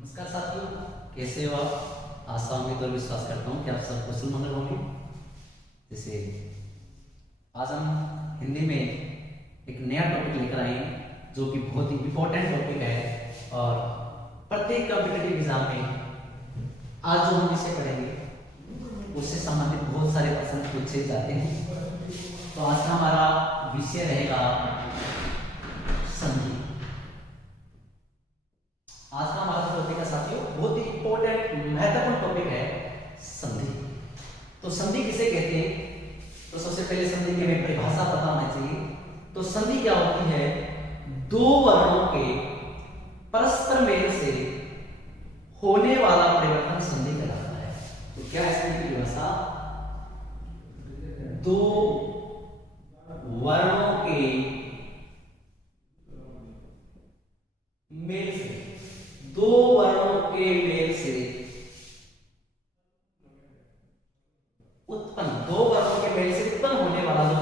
नमस्कार साथियों, कैसे हो आप? आशा उम्मीद और विश्वास करता हूँ कि आप सब कुशल मंगल होंगे। जैसे आज हम हिंदी में एक नया टॉपिक लेकर आए हैं जो कि बहुत ही इम्पोर्टेंट टॉपिक है और प्रत्येक कॉम्पिटिटिव एग्जाम में आज जो हम विषय पढ़ेंगे उससे संबंधित बहुत सारे प्रश्न पूछे जाते हैं। तो आज का हमारा विषय रहेगा संधि। आज का हमारा टॉपिक है साथियों, बहुत ही इंपॉर्टेंट महत्वपूर्ण टॉपिक है संधि। तो संधि किसे कहते हैं? तो सबसे पहले संधि की हमें परिभाषा पता होनी चाहिए। तो संधि क्या होती है? दो वर्णों के परस्पर मेल से होने वाला परिवर्तन संधि कहलाता है। तो क्या है संधि की परिभाषा? दो वर्णों के मेल से, दो वर्णों के मेल से उत्पन्न, दो वर्णों के मेल से उत्पन्न होने वाला जो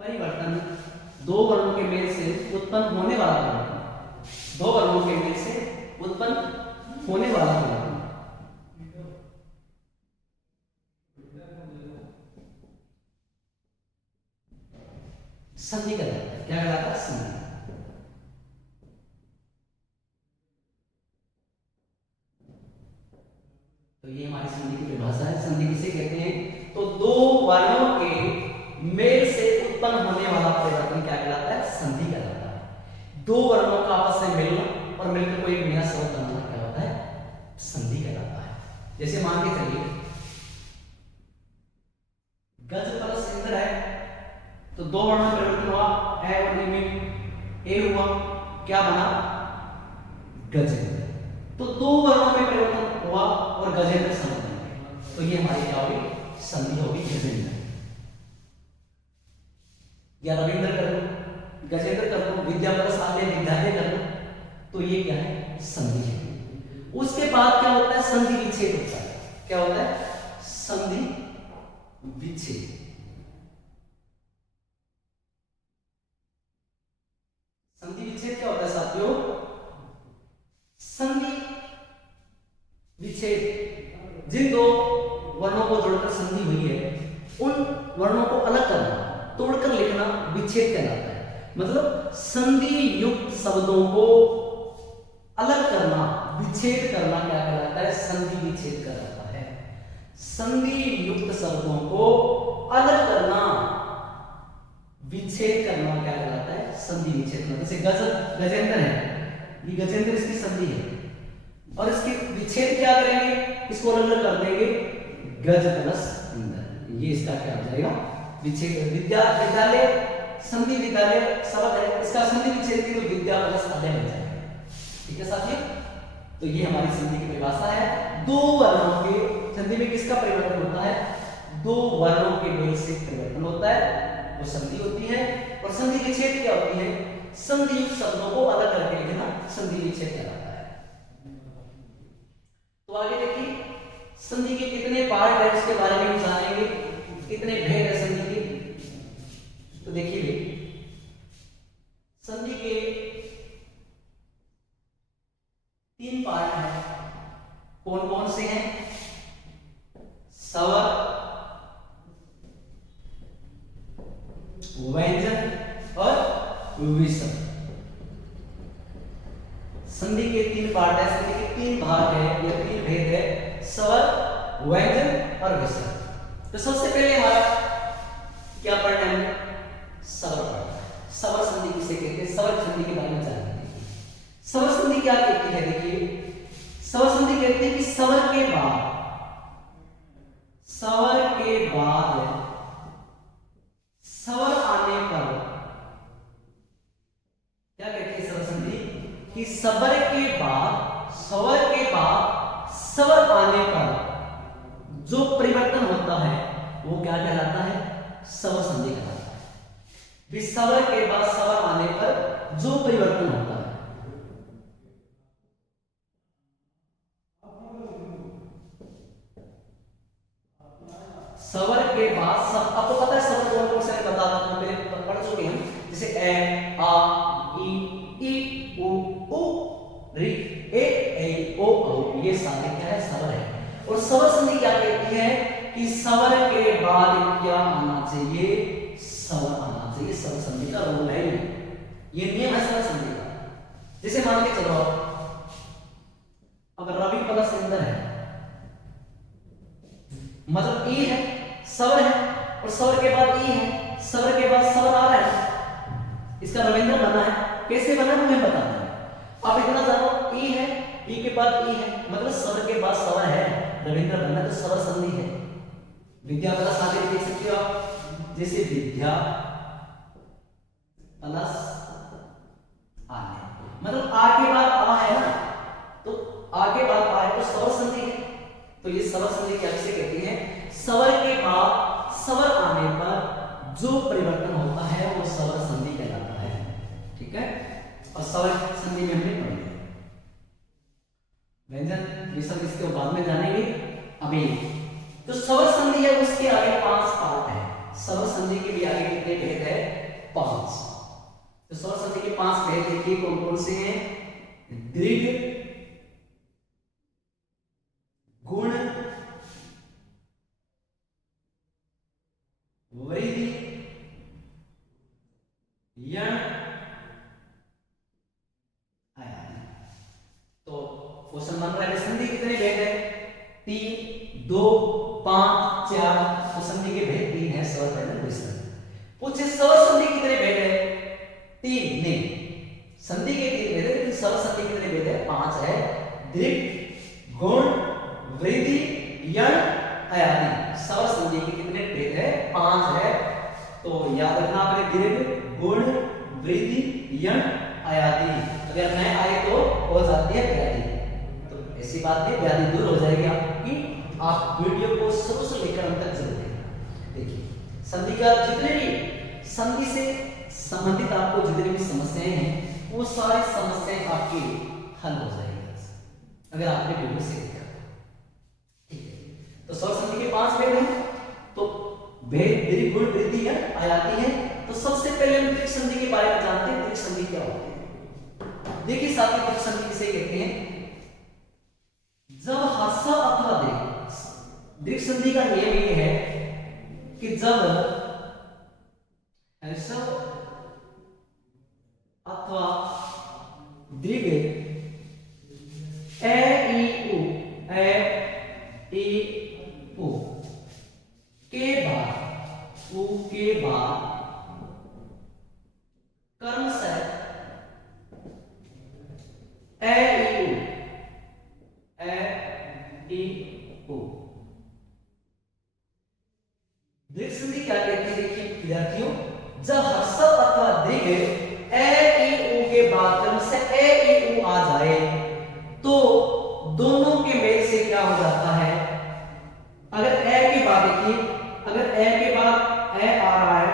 परिवर्तन है, दो वर्णों के मेल से उत्पन्न होने वाला परिवर्तन, दो वर्णों के मेल से उत्पन्न होने वाला परिवर्तन संधि कहलाता है। क्या कहलाता है? संधि। तो ये हमारी संधि की परिभाषा है। संधि किसे कहते हैं? तो दो वर्णों के मेल से उत्पन्न होने वाला परिवर्तन क्या कहलाता है? संधि कहलाता है। दो वर्णों का आपस में मिलना और मिलकर कोई नया शब्द बनाना क्या होता है? संधि कहलाता है। जैसे मान के चलिए गज प्लस इंद्र है, तो दो वर्णों में परिवर्तन हुआ, ए और ई में ए हुआ, क्या बना? गजेंद्र। तो दो वर्णों में परिवर्तन हुआ और गजेंद्र शब्द बन गए। तो ये हमारी क्या होगी? संधि होगी गजेंद्र। या रविंद्र कर लो, गजेंद्र कर लो, विद्या प्लस आगे विद्यालय कर लो, तो ये क्या है? संधि है। उसके बाद क्या होता है? संधि विच्छेद होता है। क्या होता है? संधि विच्छेद। संधि विच्छेद क्या होता है साथियों? संधि विच्छेद, जिन दो वर्णों को जोड़कर संधि हुई है उन वर्णों को अलग करना, तोड़कर लिखना विच्छेद कहलाता है। मतलब संधि युक्त शब्दों को अलग करना, विच्छेद करना क्या कहलाता है? संधि विच्छेद कहलाता है। संधि युक्त शब्दों को अलग करना, विच्छेद करना क्या कहलाता है? संधि विच्छेद करना। जैसे गजेंद्र है, ये गजेंद्र इसकी संधि है और इसके विच्छेद क्या करेंगे? इसको अलग कर देंगे, गज प्लस इंद्र। ये इसका क्या हो जाएगा? विच्छेद। विद्यालय, संधि विद्यालय शब्द है, इसका संधि विच्छेद की तो विद्या प्लस अदय बन जाएगा। ठीक है साथियों, तो ये हमारी संधि की परिभाषा है। दो वर्णों के, संधि में किसका परिवर्तन होता है? दो वर्णों के मेल से परिवर्तन होता है, वो संधि होती है। और संधि विच्छेद क्या होती है? संधि युक्त शब्दों को अलग करके लिखना संधि विच्छेद कहलाता है। तो आगे देखिए, संधि के कितने पार्ट है उसके बारे में हम जानेंगे, कितने भेद है संधि के। तो देखिए, संधि के तीन पार्ट हैं। कौन कौन से हैं? स्वर, व्यंजन और विसर्ग। संधि के तीन पार्ट है, संधि के तीन भाग है या तीन भेद है, स्वर, व्यंजन और विसर्ग। तो सबसे पहले हमारा क्या पढ़ना है? स्वर पढ़ना है। स्वर संधि किसे कहते हैं? स्वर संधि के बारे में जानते हैं। स्वर संधि क्या कहती है? देखिए, स्वर संधि कहती है कि स्वर के बाद, स्वर के बाद स्वर आने पर क्या कहती है स्वर संधि? कि स्वर के बाद, स्वर के बाद स्वर आने पर जो परिवर्तन होता है वो क्या कहलाता है? स्वर संधि कहलाता है। स्वर के बाद स्वर आने पर जो परिवर्तन होता है, स्वर के बाद आपको पता है स्वर कौन कौन से बता दूं, पढ़ चुके हैं। जैसे ए, आ, ई, स्वर संधि क्या कहती है कि स्वर के बाद क्या आना चाहिए, स्वर आना चाहिए। स्वर संधि का रूल है ये नियम है स्वर संधि का। जैसे मान के चलो अब रवि प्लस इंद्र है, मतलब ई है, स्वर है, और स्वर के बाद ई है, स्वर के बाद स्वर आ रहा है, इसका रविंद्र बना है। कैसे बना तुम्हें बताना है, आप इतना जानो ई है, ई के बाद ई है, मतलब स्वर के बाद स्वर है, रविंद्र बना तो स्वर संधि है। विद्या प्लस आगे देख सकते हो आप, जैसे विद्या प्लस आने, मतलब आ के बाद आ है ना, तो आ के बाद आ है तो स्वर संधि है। तो ये स्वर संधि क्या किसे कहते हैं, स्वर के बाद स्वर आने पर जो परिवर्तन होता है वो स्वर संधि कहलाता है। ठीक है, और स्वर संधि में हमने पढ़ी व्यंजन, ये सब इसके बाद में जानेंगे। अभी तो स्वर संधि है उसके आगे 5 पार्ट है। स्वर संधि के भी आगे कितने भेद है, 5। तो स्वर संधि के 5 भेद देखिए कौन कौन से हैं, दीर्घ, गुण, वृद्धि, यण, आयाम। तो क्वेश्चन बन रहा है संधि कितने भेद है, 3, 2, 5, 4। तो संधि के भेद 3 है, स्वर पहले विसर्ग। पूछे स्वर संधि कितने भेद है, 3 नहीं, संधि के 3 भेद है, लेकिन स्वर संधि कितने भेद है, 5 है। दीर्घ, गुण, वृद्धि, यण, आयामी। स्वर संधि के कितने भेद है, 5 है। तो याद रखना आपने दीर्घ, गुण, वृद्धि, यण, आयादी। अगर मैं आए तो हो जाती है व्याधि, तो ऐसी बात नहीं, व्याधि दूर हो जाएगी आपकी। आप वीडियो को शुरू से लेकर अंत तक जरूर देखना। देखिए संधि का जितने भी संधि से संबंधित आपको जितनी भी समस्याएं हैं वो सारी समस्याएं आपकी हल हो जाएगी अगर आपने वीडियो से देखा। ठीक है, तो स्वर संधि के 5 भेद हैं। तो भेद दीर्घ, गुण, वृद्धि, यण, आयाती है। तो सबसे पहले हम दीर्घ संधि के बारे में जानते हैं। दीर्घ संधि क्या होती है, देखिए साथी, दीर्घ संधि किसे कहते हैं, जब ह्रस्व अथवा दीर्घ, दीर्घ संधि का नियम ये है कि जब ह्रस्व अथवा दीर्घ ए ई उ के बाद उ के बाद कर्म से ए ई उ। दीर्घ संधि क्या कहती है, देखिए विद्यार्थियों, जब ह्रस्व अथवा दीर्घ ए ई उ के बाद कर्म से ए ई उ आ जाए तो दोनों के मेल से क्या हो जाता है, अगर ए के बाद देखिए, अगर ए के बाद ए आ रहा है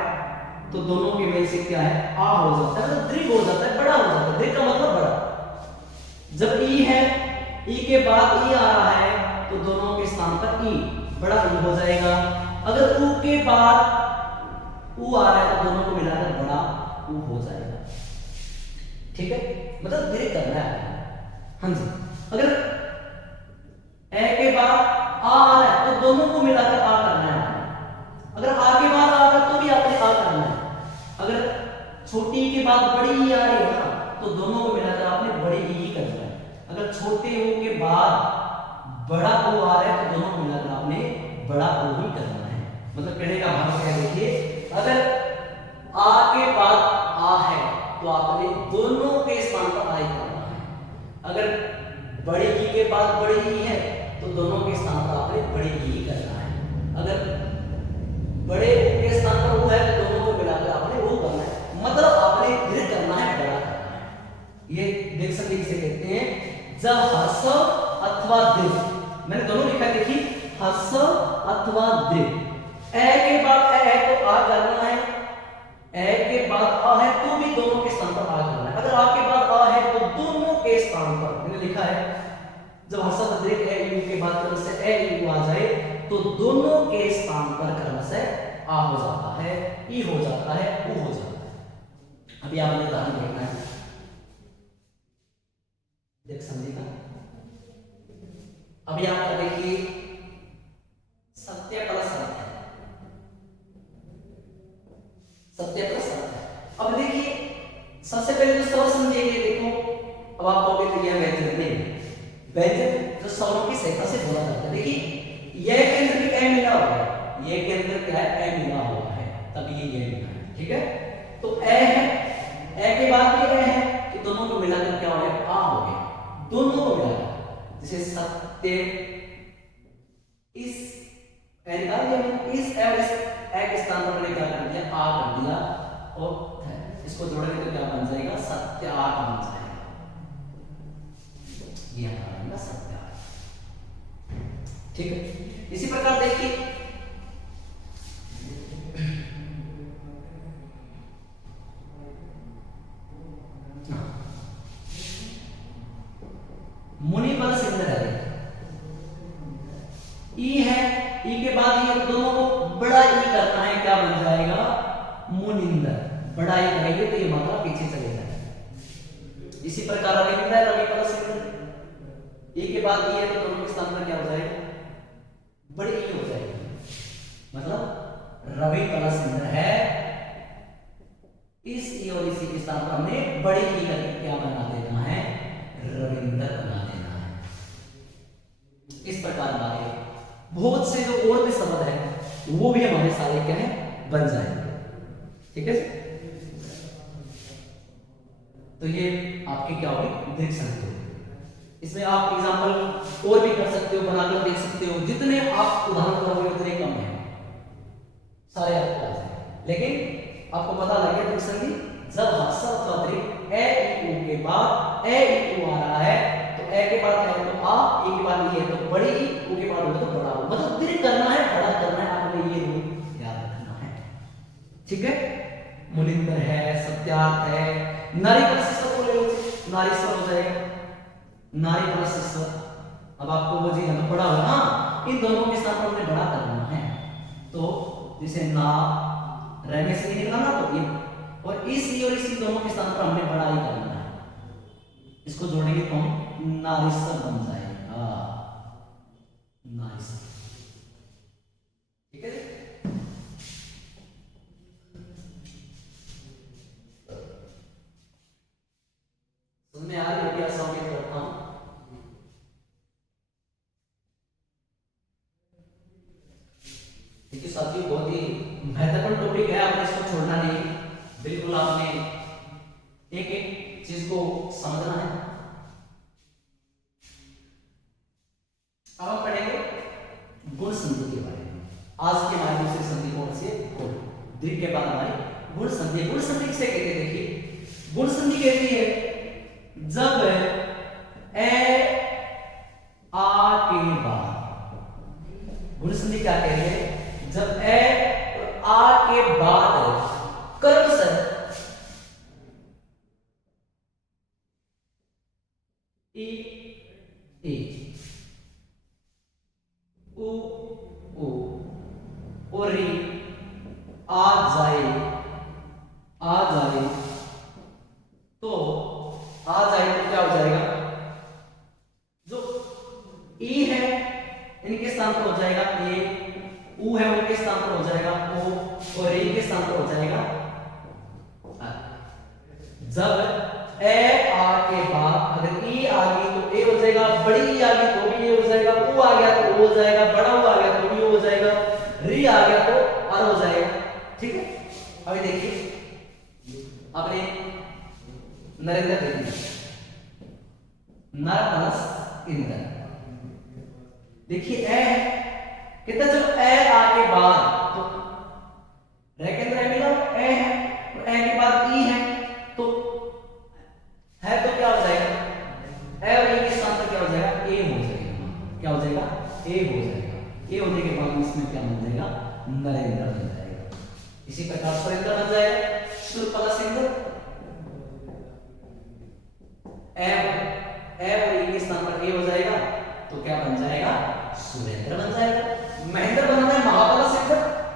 तो दोनों के मेल से क्या है, आ हो जाता है, मतलब दीर्घ हो जाता है, बड़ा हो जाता है। दीर्घ का मतलब बड़ा। जब ई है, ई के बाद ई आ रहा है तो दोनों के स्थान पर ई, बड़ा ई हो जाएगा। अगर उ के बाद उ आ रहा है तो दोनों को मिलाकर बड़ा उ हो जाएगा। ठीक है, मतलब दीर्घ करना है। हाँ जी, अगर ए के बाद आ रहा है तो दोनों को मिलाकर आ करना है। अगर आ के बाद आ रहा तो भी आपने आ करना है। अगर छोटी के बाद बड़ी ई आ रही है ना तो दोनों को मिलाकर आपने बड़ी ई करना है। अगर छोटे ओ के बाद बड़ा ओ आ रहा है तो दोनों को मिलाकर आपने बड़ा ओ ही करना है। मतलब कहने का भाव क्या है, देखिए अगर आ के बाद आ है तो आपने दोनों के स्थान पर आ ही करना है। अगर बड़ी ई के बाद बड़ी ई है तो दोनों के स्थान पर आपने बड़ी ई करना है। अगर बड़े ऊ के स्थान पर वो है तो दोनों को मिलाकर आपने वो करना है, मतलब आपने दीर्घ करना है, बड़ा करना है। ये दीर्घ संधि किसे कहते हैं, जब ह्रस्व अथवा दीर्घ, मैंने दोनों लिखा, देखिए ह्रस्व अथवा दीर्घ, ए के बाद ए है तो आ करना है, ए के बाद आ है तो भी दोनों के स्थान पर आ करना है। अगर आ के बाद आ है तो दोनों के स्थान पर, मैंने लिखा है जब ह्रस्व दीर्घ ए यू के बाद कर्म से ए यू आ जाए तो दोनों के स्थान पर कर्म से आ हो जाता है, ई हो जाता है, उ हो जाता है। अभी आपने उदाहरण देखना है दीर्घ संधि का। अभी आपका देखिए सत्य प्लस सत्य। अब देखिए सबसे पहले तो स्वर समझेंगे। देखो अब आप कहोगे तो यह व्यंजन नहीं, व्यंजन जो स्वरों की सहायता से बोला जाता है। देखिए यह के अंदर भी ए मिला हुआ है, ये के अंदर क्या है, ए मिला हुआ है, तभी ये मिला है। ठीक है, तो ए है, ए के बाद भी ए है, तो दोनों को मिलाकर क्या हो गया, आ हो गया। दोनों को मिलाकर जैसे सत्य, इस ए निकाल दिया, इस ए और इस ए के स्थान पर मैंने क्या कर दिया, आ कर दिया, और इसको जोड़ेंगे तो क्या बन जाएगा, सत्यार्थ बन जाएगा। ये हमारा बनेगा सत्यार्थ। ठीक है, इसी प्रकार देखिए मुनि पद सिंदर है, ई है, ई के बाद ये दोनों को बड़ा ई करना है, क्या बन जाएगा, मुनिंदर। बड़ा ई करेंगे तो ये मात्रा पीछे चले जाएगी। इसी प्रकार रविंदर, रवि पद सिंदर, ई के बाद ई है तो दोनों के स्थान पर क्या हो जाएगा, बड़ी ई हो जाएगी। मतलब रवि पद सिंदर है, इस ई और इसी के स्थान पर हमें बड़ी ई करके क्या बना देना है, रविंदर बना देना है। इस प्रकार हमारे बहुत से जो और भी शब्द है वो भी हमारे सारे क्या है, बन जाएंगे। ठीक है, तो ये आपके क्या होगी, देख सकते हो। इसमें आप एग्जांपल और भी कर सकते हो, बनाकर देख सकते हो। जितने आप उदाहरण करोगे उतने कम है, सारे आपको आ जाएंगे। लेकिन आपको पता लग गया संधि, जब हर्षद अतिरिक्त ए ई उ के बाद ए ई उ आ रहा है तो ए के बाद है तो आ, ई के बाद ये तो बड़ी ई, उ के बाद हो तो बड़ा हो। मतलब दीर्घ करना है, बड़ा करना है, आपको ये रूल याद रखना है। ठीक है, मुनिंदर है, सत्यार्थ है, नारी प्रशिष्ट को ले लो, नारी स्वर हो जाएगा, नारी प्रशिष्ट। अब आपको वो जी हमें बड़ा होगा, हाँ इन दोनों के साथ हमने बड़ा करना है, तो जैसे ना रहने से नहीं निकालना, तो ये और इस ई और इसी दोनों के स्थान पर हमने बड़ा ही करना है। इसको जोड़ेंगे तो हम नारिस्वर बन जाएगा, नारिस्वर। ठीक है, समझ में आ रही है, ऐसा मैं करता हूं। देखिए साथियों, बहुत ही महत्वपूर्ण टॉपिक है, आपने इसको छोड़ना नहीं, बिल्कुल आपने एक एक चीज को समझना है। अब हम पढ़ेंगे गुण संधि के बारे में। आज के हमारी दूसरी संधि कौन सी है, गुण। दीर्घ के बाद हमारी गुण संधि। गुण संधि किसे कहते हैं, देखिए गुण संधि कहती है जब ए आ के बाद, गुण संधि क्या कह रही है, जब ए और आ के बाद कर्म से ई ए उ ओ और री आ जाए, तो आ जाए तो क्या हो जाएगा, जो ई है इनके स्थान पर हो जाएगा ए, उ है उनके स्थान पर हो जाएगा ओ, और री के स्थान पर हो जाएगा आ। जब ए आ के बाद अगर ई आ गई तो ए हो जाएगा, बड़ी ई आ गई तो भी ए हो जाएगा, उ आ गया तो ओ हो जाएगा, बड़ा उ आ गया तो भी ओ हो जाएगा, री आ गया तो आर हो जाएगा। ठीक है, अभी देखिए आपने नरेंद्र देख लिया, नर प्लस इंद्र। देखिए ए कितना, जब ए आ के बाद तो रे के अंदर मिला ए है, तो ए के बाद ई है तो क्या हो जाएगा, ए और ई के स्थान पर क्या हो जाएगा, ए हो जाएगा। क्या हो जाएगा, ए हो जाएगा। ए होने के बाद इसमें क्या बन जाएगा, नरेंद्र बन जाएगा। इसी प्रकार सुरेंद्र बन जाएगा, शुर प्लस इंद्र। ए और ई के स्थान पर ए हो जाएगा तो क्या बन जाएगा, सुरेंद्र बन जाएगा। महेंद्र बनाना है महाबला से,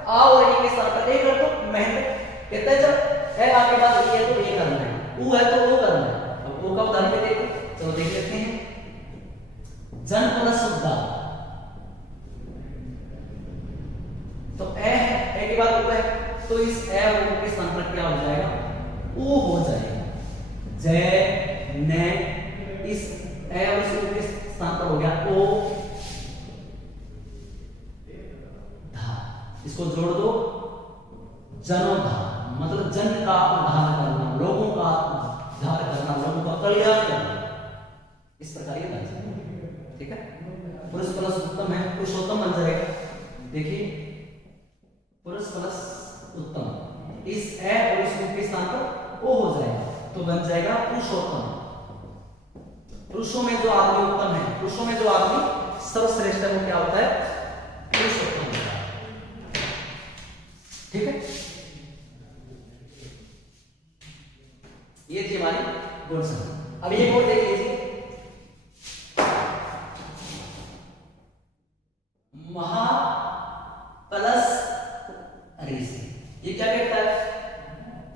आ और ई के स्थान पर ए कर दो महेंद्र। कहता है जब ए आ के बाद ई है तो ए करना है, उ है तो ओ करना है। अब ओ का उदाहरण पे देखो, चलो देख लेते हैं। जन प्लस सुद्धा, तो ए है, ए के बाद उ है तो इस ए और उ के स्थान पर पर क्या हो जाएगा, ओ हो जाएगा। जय ने, इस ए और इस ऊ के स्थान पर हो गया ओ धा, इसको जोड़ दो जनोधा, मतलब जन का उद्धार करना, लोगों का उद्धार करना, लोगों का कल्याण करना, इस प्रकार ये बन जाएगा। ठीक है, पुरुष प्लस उत्तम है, पुरुषोत्तम बन जाएगा। देखिए पुरुष प्लस उत्तम, इस ए और इस ऊ के स्थान पर ओ हो जाएगा, तो बन जाएगा पुरुषोत्तम। पुरुषों में जो आदमी उत्तम है, पुरुषों में जो आदमी सर्वश्रेष्ठ है, वो क्या होता है, पुरुषोत्तम होता है। ठीक है, ये थी हमारी गुण संख्या। अब ये और देख लीजिए, महा प्लस ऋषि, ये क्या कहता है,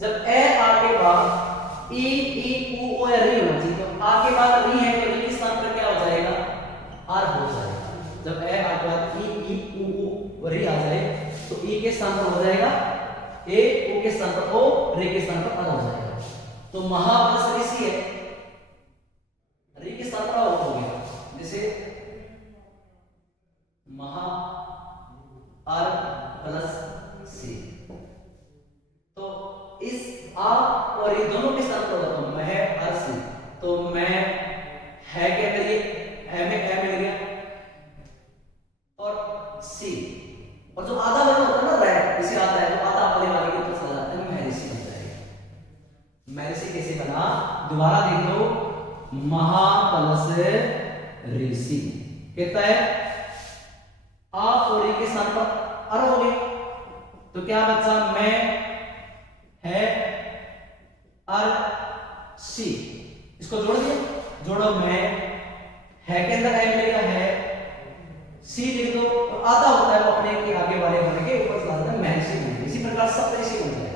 जब ए आ के बाद ई ई ऊ ओ री होना चाहिए, तो आ के बाद री है तो री के स्थान पर क्या हो जाएगा, आर हो जाएगा। जब ए आ के बाद ई ई ऊ री आ जाए तो ई के स्थान पर हो जाएगा ए, ऊ के स्थान पर ओ, री के स्थान पर आर हो जाएगा। तो महा प्लस ऋषि है, री के स्थान पर आर हो गया, जैसे महा आर प्लस सी, तो इस आ और ये दोनों के स्थान पर होता हूं मैं है आर सी, तो मैं है के अंदर ये है में है मिल गया और सी, और जो आधा वर्ण होता है ना रै, इसे आता है तो आधा वाले वाले के ऊपर चला जाता है, मैं ऋषि बन जाएगा। मैं ऋषि कैसे बना, दोबारा देख लो, महा प्लस ऋषि कहता है आ और ई के स्थान पर अर हो गए, तो क्या बचा, मैं है अर सी, इसको जोड़ दिया, जोड़ो, मैं है के अंदर है मिलेगा है, सी लिख दो, तो आधा होता है वो अपने के आगे वाले होने के ऊपर चला जाता है, मैं ऋषि बन गया। इसी प्रकार सब ऋषि बन जाए।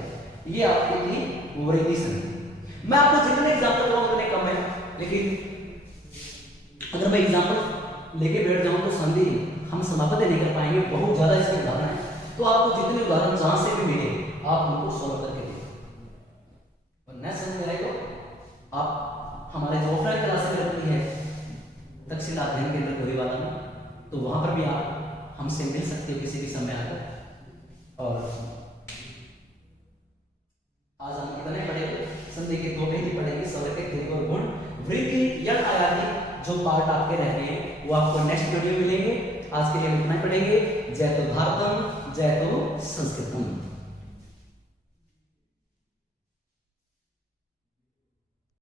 ये आपकी थी वृद्धि संधि। मैं आपको जितने एग्जाम्पल दूंगा उतने कम है, लेकिन अगर मैं एग्जाम्पल लेके बैठ जाऊं तो संधि हम समाप्त नहीं कर पाएंगे, बहुत ज्यादा इसके उदाहरण है। तो आपको जितने उदाहरण जहां से भी मिले आप उनको सॉल्व करके देखो, और न समझ में आए तो आप हमारे जो ऑफलाइन क्लासेस रहती है तक्षशिला अध्ययन केंद्र कोरीवाला में, तो वहां पर भी आप हमसे मिल सकते हो किसी भी समय आकर। और आज हम कितने पढ़ेंगे, संधि के दो भेद पढ़ेंगे, स्वरतिक दीर्घ और गुण, वृद्धि यण आयाति, जो पार्ट आपके रहने हैं वो आपको नेक्स्ट वीडियो में मिलेंगे। आज के लिए इतना ही पढ़ेंगे। जय तो भारतम, जय तो संस्कृतम।